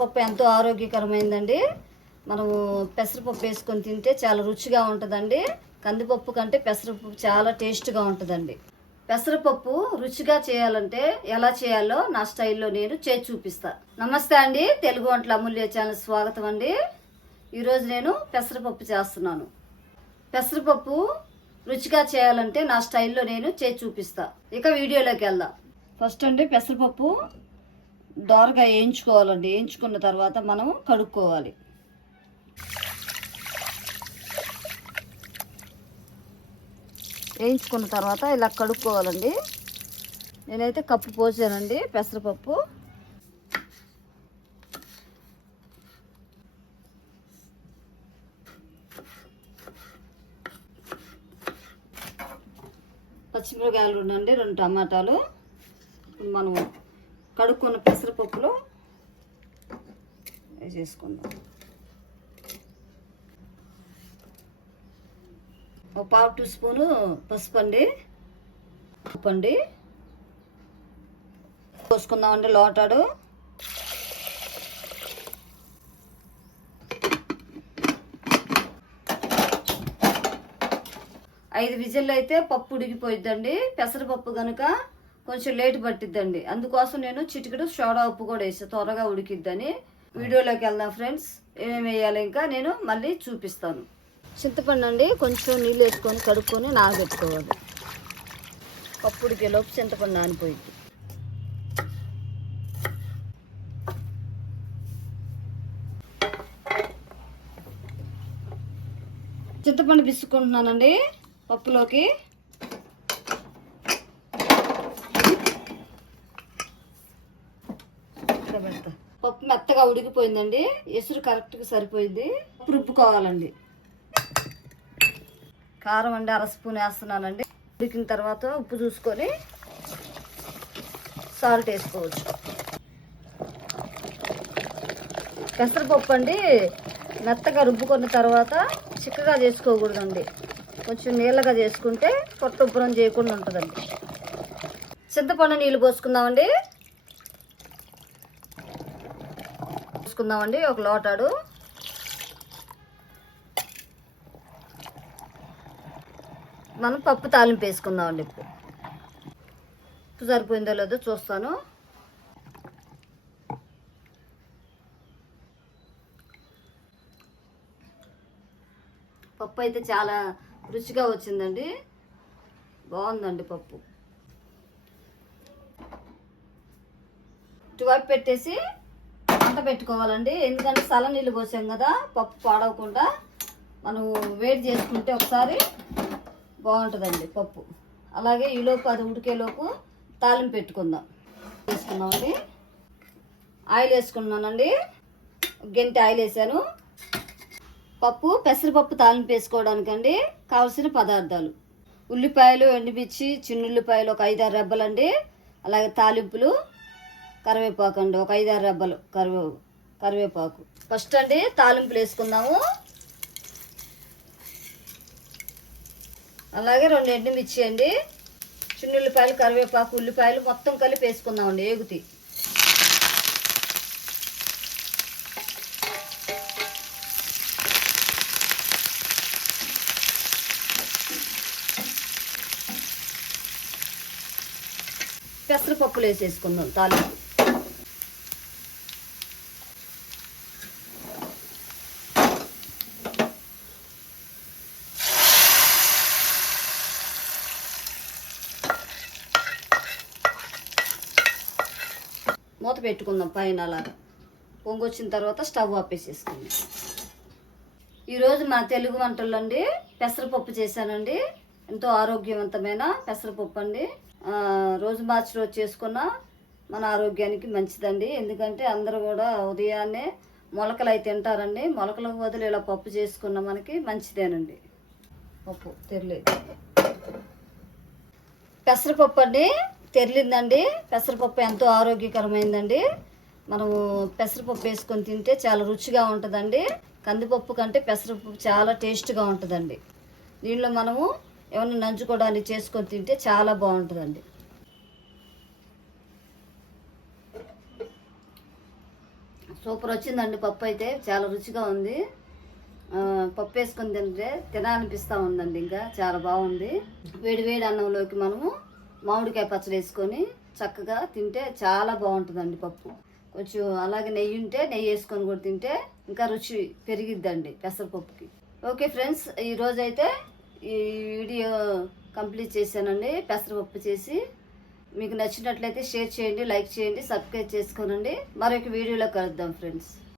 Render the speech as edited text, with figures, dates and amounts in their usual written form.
పప్పు ఎంతో ఆరోగ్యకరమైందండి. మనము పెసరపప్పు వేసుకొని తింటే చాలా రుచిగా ఉంటుందండి. కందిపప్పు కంటే పెసరపప్పు చాలా టేస్ట్గా ఉంటుందండి. పెసరపప్పు రుచిగా చేయాలంటే ఎలా చేయాలో నా స్టైల్లో నేను చేసి చూపిస్తా. నమస్తే అండి, తెలుగు వంటల అమూల్య ఛానల్ స్వాగతం అండి. ఈరోజు నేను పెసరపప్పు చేస్తున్నాను. పెసరపప్పు రుచిగా చేయాలంటే నా స్టైల్లో నేను చేసి చూపిస్తా. ఇక వీడియోలోకి వెళ్దాం. ఫస్ట్ అండి పెసరపప్పు దోరగా వేయించుకోవాలండి. వేయించుకున్న తర్వాత మనం కడుక్కోవాలి. వేయించుకున్న తర్వాత ఇలా కడుక్కోవాలండి. నేనైతే కప్పు పోసానండి పెసరపప్పు. పచ్చిమిరకాయలు ఉండండి, 2 టమాటాలు. ఇప్పుడు మనం కడుక్కున్న పెసరపప్పులో వేసేసుకుందాం. ఒక 1/2 టీ స్పూను పసుపు అండి, ఉప్పు అండి పోసుకుందామండి. లోటాడు 5 విజిల్లు అయితే పప్పు ఉడికిపోయిద్దండి. పెసరపప్పు కనుక కొంచెం లేట్ పట్టిద్దండి. అందుకోసం నేను చిటికెడు సోడా ఉప్పు కూడా వేసి త్వరగా ఉడికిద్దని. వీడియోలోకి వెళ్దాం ఫ్రెండ్స్. ఏమేమి వేయాలి ఇంకా నేను మళ్ళీ చూపిస్తాను. చింతపండు అండి కొంచెం నీళ్ళు వేసుకొని కడుక్కొని నానబెట్టుకోవాలి. పప్పు ఉడికేలోపు చింతపండు నానిపోయింది. చింతపండు పిసుకుంటున్నానండి పప్పులోకి. పప్పు మెత్తగా ఉడికిపోయిందండి. ఎసురు కరెక్ట్గా సరిపోయింది. పప్పు రుబ్బుకోవాలండి. కారం అండి 1/2 స్పూన్ వేస్తున్నానండి. ఉడికిన తర్వాత ఉప్పు చూసుకొని సాల్ట్ వేసుకోవచ్చు. పెసరపప్పు అండి మెత్తగా రుబ్బుకున్న తర్వాత చిక్కగా చేసుకోకూడదండి. కొంచెం నీళ్ళగా చేసుకుంటే పొట్ట ఉబ్బరం చేయకుండా ఉంటుందండి. చింతపండు నీళ్ళు పోసుకుందామండి. ఒక లోటాడు. మనం పప్పు తాలింపు వేసుకుందామండి. ఇప్పుడు ఉప్పు సరిపోయిందో లేదో చూస్తాను. పప్పు అయితే చాలా రుచిగా వచ్చిందండి. బాగుందండి పప్పు. ఇటువైపు పెట్టేసి మంట పెట్టుకోవాలండి. ఎందుకంటే చల్ల నీళ్ళు పోసాం కదా, పప్పు పాడవకుండా మనం వేడి చేసుకుంటే ఒకసారి బాగుంటుందండి పప్పు. అలాగే ఈలోపు అది ఉడికేలోపు తాలింపు పెట్టుకుందాం. వేసుకుందామండి. ఆయిల్ వేసుకున్నానండి. గంట ఆయిల్ వేసాను. పెసరపప్పు తాలింపు వేసుకోవడానికండి కావలసిన పదార్థాలు: ఉల్లిపాయలు, ఎండుమిర్చి, చిన్నుల్లిపాయలు ఒక 5-6 రెబ్బలండి. అలాగే తాలింపులు, కరివేపాకు అండి ఒక 5-6 రెబ్బలు కరివేపాకు. ఫస్ట్ అండి తాలింపులు వేసుకుందాము. అలాగే 2 ఎండుమిర్చి అండి, చిన్నుల్లిపాయలు, కరివేపాకు, ఉల్లిపాయలు మొత్తం కలిపి వేసుకుందామండి. ఏగుతి పెసరపప్పులు వేసేసుకుందాం తాలింపు. మూత పెట్టుకుందాం పైన. అలాగా పొంగొచ్చిన తర్వాత స్టవ్ ఆపేసేసుకుందాం. ఈరోజు మా తెలుగు వంటల్లో అండి పెసరపప్పు చేశానండి. ఎంతో ఆరోగ్యవంతమైన పెసరపప్పు అండి. రోజు మార్చి రోజు చేసుకున్న మన ఆరోగ్యానికి మంచిదండి. ఎందుకంటే అందరూ కూడా ఉదయాన్నే మొలకలు అయితే తింటారండి. మొలకలకు బదులు ఇలా పప్పు చేసుకున్న మనకి మంచిదేనండి. పప్పు తెరలేదు. పెసరపప్పు అండి తెరలిందండి. పెసరపప్పు ఎంతో ఆరోగ్యకరమైందండి. మనము పెసరపప్పు వేసుకొని తింటే చాలా రుచిగా ఉంటుందండి. కందిపప్పు కంటే పెసరపప్పు చాలా టేస్ట్గా ఉంటుందండి. దీనిలో మనము ఏమన్నా నంచుకోవడానికి చేసుకొని తింటే చాలా బాగుంటుందండి. సూపర్ వచ్చిందండి పప్పు అయితే చాలా రుచిగా ఉంది. పప్పు వేసుకొని తింటే తినాలనిపిస్తూ ఉందండి. ఇంకా చాలా బాగుంది. వేడి వేడి అన్నంలోకి మనము మామిడికాయ పచ్చడి వేసుకొని చక్కగా తింటే చాలా బాగుంటుందండి పప్పు. కొంచెం అలాగే నెయ్యి ఉంటే నెయ్యి వేసుకొని కూడా తింటే ఇంకా రుచి పెరిగిద్దండి పెసరపప్పుకి. ఓకే ఫ్రెండ్స్, ఈరోజైతే ఈ వీడియో కంప్లీట్ చేశానండి పెసరపప్పు చేసి. మీకు నచ్చినట్లయితే షేర్ చేయండి, లైక్ చేయండి, సబ్స్క్రైబ్ చేసుకోనండి. మరొక వీడియోలో కలుద్దాం ఫ్రెండ్స్.